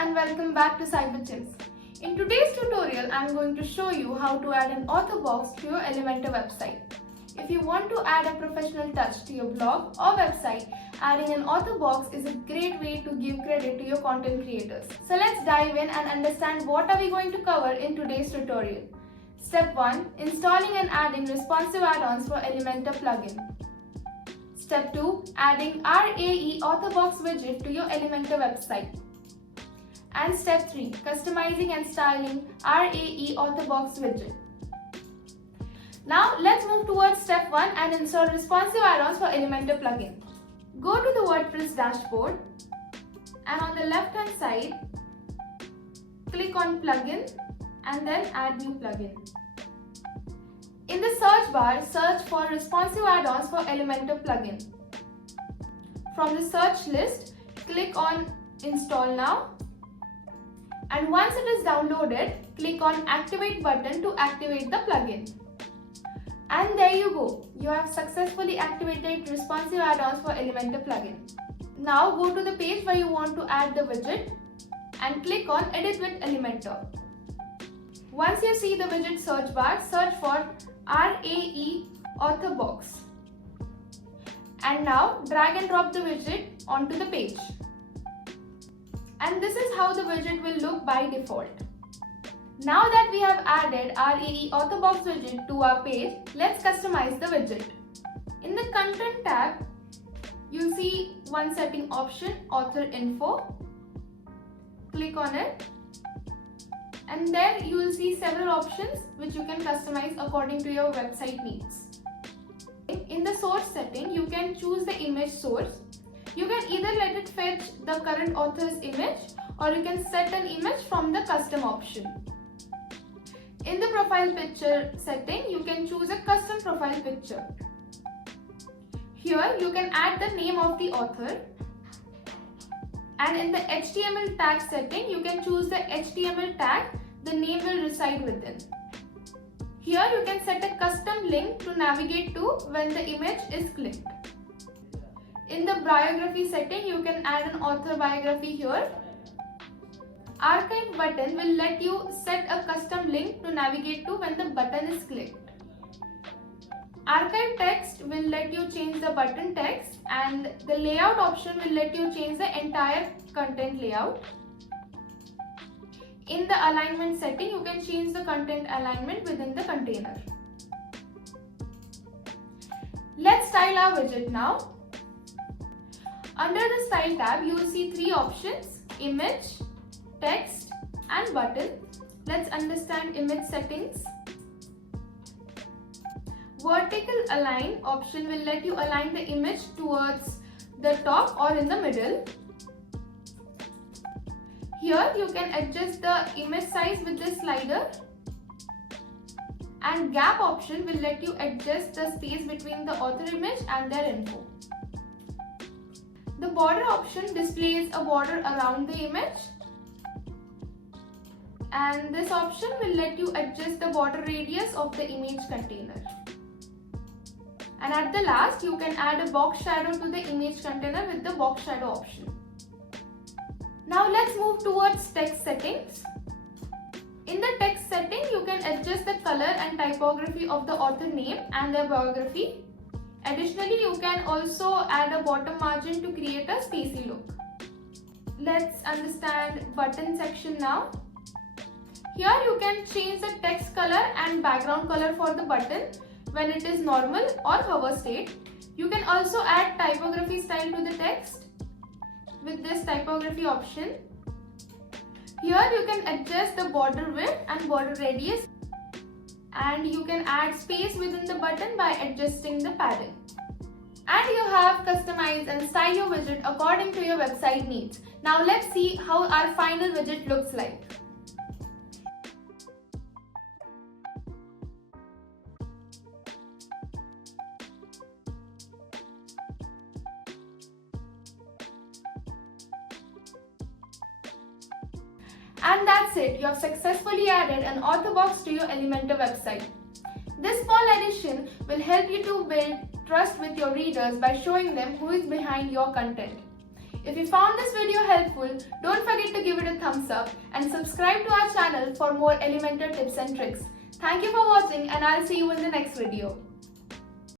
and welcome back to CyberChimps. In today's tutorial, I'm going to show you how to add an author box to your Elementor website. If you want to add a professional touch to your blog or website, adding an author box is a great way to give credit to your content creators. So let's dive in and understand what are we going to cover in today's tutorial. Step 1. Installing and adding responsive add-ons for Elementor plugin. Step 2. Adding RAE Author Box widget to your Elementor website. And Step 3. Customizing and styling RAE Author Box widget. Now let's move towards Step 1 and install responsive add-ons for Elementor plugin. Go to the WordPress dashboard and on the left hand side, click on Plugin and then Add New Plugin. In the search bar, search for responsive add-ons for Elementor plugin. From the search list, click on Install Now. And once it is downloaded, click on Activate button to activate the plugin. And there you go, you have successfully activated responsive add-ons for Elementor plugin. Now go to the page where you want to add the widget and click on Edit with Elementor. Once you see the widget search bar, search for RAE Author Box. And now drag and drop the widget onto the page. And this is how the widget will look by default. Now that we have added RAE Author Box widget to our page, let's customize the widget. In the Content tab, you'll see one setting option, Author Info. Click on it. And there you will see several options which you can customize according to your website needs. In the source setting, you can choose the image source. You can either let it fetch the current author's image or you can set an image from the custom option. In the profile picture setting, you can choose a custom profile picture. Here you can add the name of the author. And in the HTML tag setting, you can choose the HTML tag the name will reside within. Here you can set a custom link to navigate to when the image is clicked. In the biography setting, you can add an author biography here. Archive button will let you set a custom link to navigate to when the button is clicked. Archive text will let you change the button text and the layout option will let you change the entire content layout. In the alignment setting, you can change the content alignment within the container. Let's style our widget now. Under the Style tab, you will see three options, Image, Text and Button. Let's understand image settings. Vertical Align option will let you align the image towards the top or in the middle. Here you can adjust the image size with this slider. And Gap option will let you adjust the space between the author image and their info. The border option displays a border around the image. And this option will let you adjust the border radius of the image container. And at the last, you can add a box shadow to the image container with the box shadow option. Now let's move towards text settings. In the text setting, you can adjust the color and typography of the author name and their biography. Additionally, you can also add a bottom margin to create a spacey look. Let's understand button section now. Here you can change the text color and background color for the button when it is normal or hover state. You can also add typography style to the text with this typography option. Here you can adjust the border width and border radius. And you can add space within the button by adjusting the padding. And you have customized and styled your widget according to your website needs. Now let's see how our final widget looks like. And that's it, you have successfully added an author box to your Elementor website. This small addition will help you to build trust with your readers by showing them who is behind your content. If you found this video helpful, don't forget to give it a thumbs up and subscribe to our channel for more Elementor tips and tricks. Thank you for watching, and I'll see you in the next video.